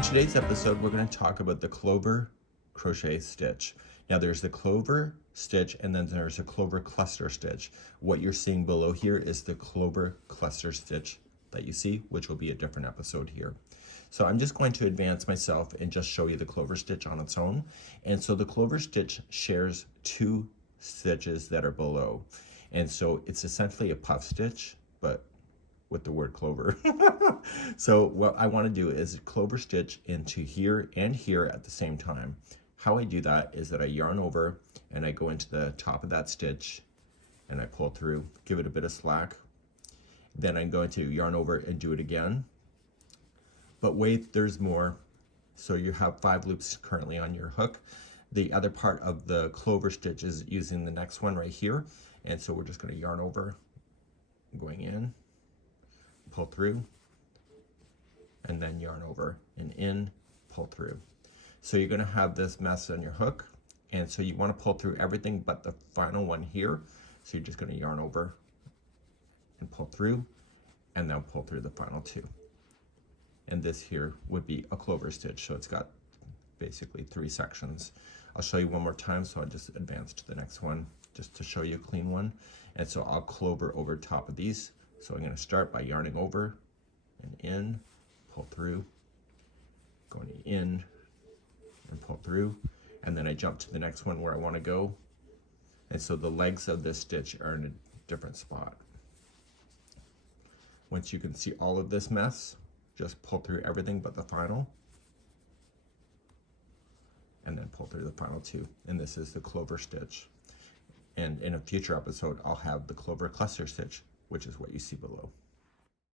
In today's episode, we're going to talk about the clover crochet stitch. Now there's the clover stitch and then there's a clover cluster stitch. What you're seeing below here is the clover cluster stitch that you see, which will be a different episode here. So I'm just going to advance myself and just show you the clover stitch on its own. And so the clover stitch shares two stitches that are below. And so it's essentially a puff stitch, but with the word clover. So what I want to do is clover stitch into here and here at the same time. How I do that is that I yarn over and I go into the top of that stitch and I pull through, give it a bit of slack. Then I'm going to yarn over and do it again. But wait, there's more. So you have 5 loops currently on your hook. The other part of the clover stitch is using the next one right here. And so we're just going to yarn over, going in, pull through, and then yarn over and in, pull through. So you're going to have this mess on your hook, and so you want to pull through everything but the final one here. So you're just going to yarn over and pull through, and then pull through the final 2. And this here would be a clover stitch, so it's got basically 3 sections. I'll show you one more time, so I'll just advance to the next one just to show you a clean one. And so I'll clover over top of these. So I'm going to start by yarning over and in, pull through, going in and pull through, and then I jump to the next one where I want to go. And so the legs of this stitch are in a different spot. Once you can see all of this mess, just pull through everything but the final, and then pull through the final 2. And this is the clover stitch. And in a future episode, I'll have the clover cluster stitch, which is what you see below.